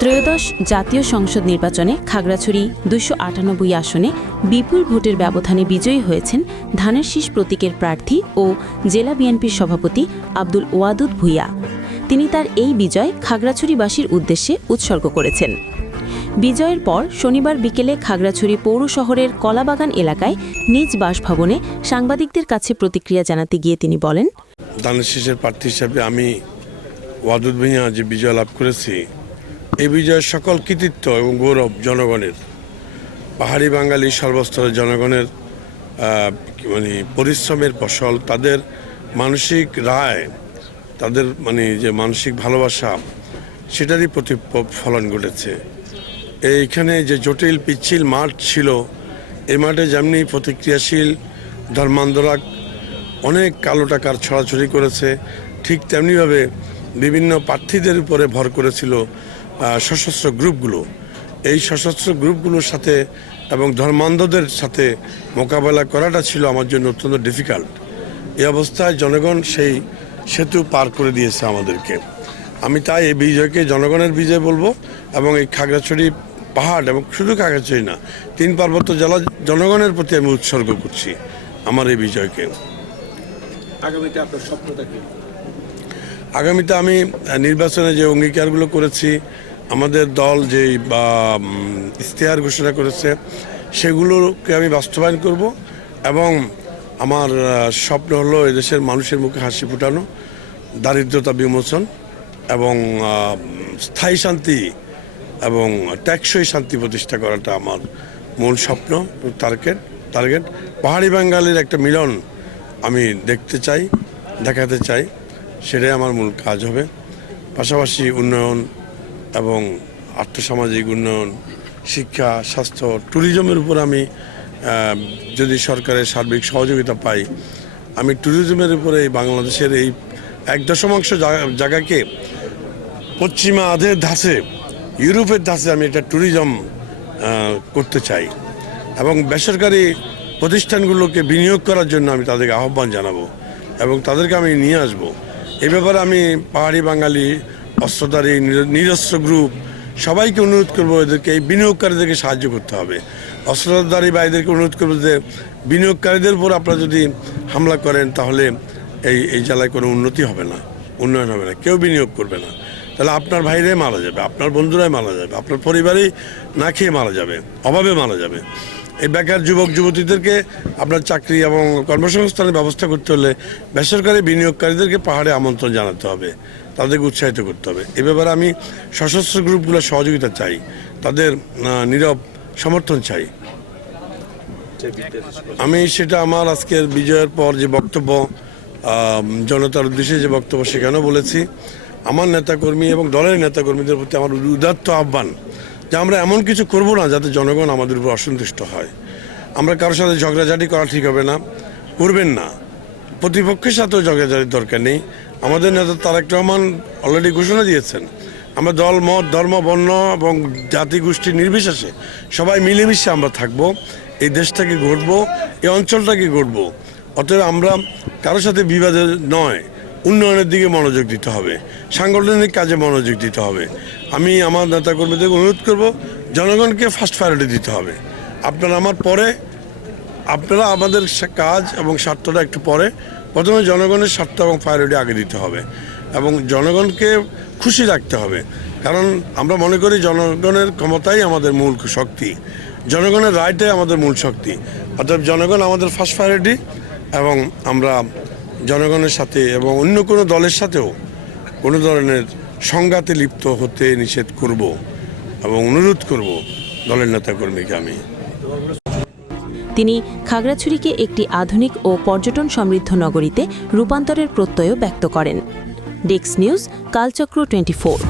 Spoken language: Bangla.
ত্রয়োদশ জাতীয় সংসদ নির্বাচনে খাগড়াছড়ি ২৯৮ আসনে বিপুল ভোটের ব্যবধানে বিজয়ী হয়েছেন ধানের শীষ প্রতীকের প্রার্থী ও জেলা বিএনপির সভাপতি আব্দুল ওয়াদুদ ভূঁইয়া। তিনি তার এই বিজয় খাগড়াছড়িবাসীর উদ্দেশ্যে উৎসর্গ করেছেন। বিজয়ের পর শনিবার বিকেলে খাগড়াছড়ি পৌর শহরের কলাবাগান এলাকায় নিজ বাসভবনে সাংবাদিকদের কাছে প্রতিক্রিয়া জানাতে গিয়ে তিনি বলেন, ধানের শীষের প্রার্থী হিসেবে আমি ওয়াদুদ ভূঁইয়া যে বিজয় লাভ করেছি, এই বিজয়ের সকল কৃতিত্ব এবং গৌরব জনগণের, পাহাড়ি বাঙালি সর্বস্তরের জনগণের পরিশ্রমের ফসল, তাদের মানসিক রায়, তাদের যে মানসিক ভালোবাসা, সেটারই প্রতিফলন ঘটেছে। এইখানে যে জটিল পিচ্ছিল মাঠ ছিল, এই মাঠে যেমনি প্রতিক্রিয়াশীল ধর্মান্ধরা অনেক কালো টাকার ছড়াছড়ি করেছে, ঠিক তেমনিভাবে বিভিন্ন প্রার্থীদের উপরে ভর করেছিল সশস্ত্র গ্রুপগুলো। এই সশস্ত্র গ্রুপগুলোর সাথে এবং ধর্মান্ধদের সাথে মোকাবেলা করাটা ছিল আমার জন্য অত্যন্ত ডিফিকাল্ট। এই অবস্থায় জনগণ সেই সেতু পার করে দিয়েছে আমাদেরকে। আমি তাই এই বিজয়কে জনগণের বিজয় বলবো এবং এই খাগড়াছড়ি পাহাড় এবং শুধু খাগড়াছড়ি না, 3 পার্বত্য জেলা জনগণের প্রতি আমি উৎসর্গ করছি আমার এই বিজয়কে। আগামীতে আপনার স্বপ্নটা কি? আগামীতে আমি নির্বাচনে যে অঙ্গীকারগুলো করেছি, আমাদের দল যেই ইশতেহার ঘোষণা করেছে, সেগুলোকে আমি বাস্তবায়ন করব এবং আমার স্বপ্ন হলো এদেশের মানুষের মুখে হাসি ফোটানো, দারিদ্রতা বিমোচন এবং স্থায়ী শান্তি এবং টেকসই শান্তি প্রতিষ্ঠা করাটা আমার মূল স্বপ্ন, টার্গেট। পাহাড়ি বাঙালির একটা মিলন আমি দেখতে চাই, দেখাতে চাই, সেটাই আমার মূল কাজ হবে। পাশাপাশি উন্নয়ন এবং আর্থসামাজিক উন্নয়ন, শিক্ষা, স্বাস্থ্য, ট্যুরিজমের উপর আমি যদি সরকারের সার্বিক সহযোগিতা পাই, আমি ট্যুরিজমের উপরে এই বাংলাদেশের এই 1.1 জায়গাকে পশ্চিমা আধের ধাঁচে, ইউরোপের ধাঁচে আমি এটা ট্যুরিজম করতে চাই এবং বেসরকারি প্রতিষ্ঠানগুলোকে বিনিয়োগ করার জন্য আমি তাদেরকে আহ্বান জানাবো এবং তাদেরকে আমি নিয়ে আসব। এই ব্যাপারে আমি পাহাড়ি বাঙালি, অস্ত্রধারী, নিরস্ত্র গ্রুপ সবাইকে অনুরোধ করবো, এদেরকে এই বিনিয়োগকারীদেরকে সাহায্য করতে হবে। অস্ত্রধারী ভাইদেরকে অনুরোধ করবো যে বিনিয়োগকারীদের উপর আপনারা যদি হামলা করেন, তাহলে এই জেলায় কোনো উন্নতি হবে না, উন্নয়ন হবে না, কেউ বিনিয়োগ করবে না। তাহলে আপনার ভাইরাই মারা যাবে, আপনার বন্ধুরাই মারা যাবে, আপনার পরিবারই না খেয়ে মারা যাবে, অভাবে মারা যাবে। এই বেকার যুবক যুবতীদেরকে আপনার চাকরি এবং কর্মসংস্থানের ব্যবস্থা করতে হলে বেসরকারি বিনিয়োগকারীদেরকে পাহাড়ে আমন্ত্রণ জানাতে হবে, তাদেরকে উৎসাহিত করতে হবে। এ ব্যাপারে আমি সশস্ত্র গ্রুপগুলোর সহযোগিতা চাই, তাদের নীরব সমর্থন চাই। আমি সেটা আমার আজকের বিজয়ের পর যে বক্তব্য, জনতার উদ্দেশ্যে যে বক্তব্য, সেখানেও বলেছি। আমার নেতাকর্মী এবং দলের নেতাকর্মীদের প্রতি আমার উদাত্ত আহ্বান যে আমরা এমন কিছু করব না যাতে জনগণ আমাদের উপর অসন্তুষ্ট হয়। আমরা কারোর সাথে ঝগড়াঝাটি করা ঠিক হবে না, করবেন না। প্রতিপক্ষের সাথেও ঝগড়াঝাটির দরকার নেই। আমাদের নেতা তারেক রহমান অলরেডি ঘোষণা দিয়েছেন, আমরা দল, মত, ধর্ম, বর্ণ এবং জাতি গোষ্ঠী নির্বিশেষে সবাই মিলেমিশে আমরা থাকব, এই দেশটাকে গড়ব, এই অঞ্চলটাকে গড়ব। অতএব আমরা কারোর সাথে বিবাদে নয়, উন্নয়নের দিকে মনোযোগ দিতে হবে, সাংগঠনিক কাজে মনোযোগ দিতে হবে। আমি আমার নেতাকর্মীদের অনুরোধ করব, জনগণকে ফার্স্ট প্রায়োরিটি দিতে হবে। আপনারা আমার পরে, আপনারা আমাদের কাজ এবং স্বার্থটা একটু পরে, প্রথমে জনগণের স্বার্থ এবং প্রায়োরিটি আগে দিতে হবে এবং জনগণকে খুশি রাখতে হবে। কারণ আমরা মনে করি জনগণের ক্ষমতাই আমাদের মূল শক্তি, জনগণের রায়টাই আমাদের মূল শক্তি। অর্থাৎ জনগণ আমাদের ফার্স্ট প্রায়োরিটি এবং আমরা জনগণের সাথে এবং অন্য কোনো দলের সাথেও কোনো ধরনের সংঘাতে লিপ্ত হতে নিষেধ করব এবং অনুরোধ করব দলের নেতাকর্মীকে। আমি তিনি খাগড়াছড়িকে একটি আধুনিক ও পর্যটন সমৃদ্ধ নগরীতে রূপান্তরের প্রত্যয়ও ব্যক্ত করেন। Desk news, Kalchakra 24।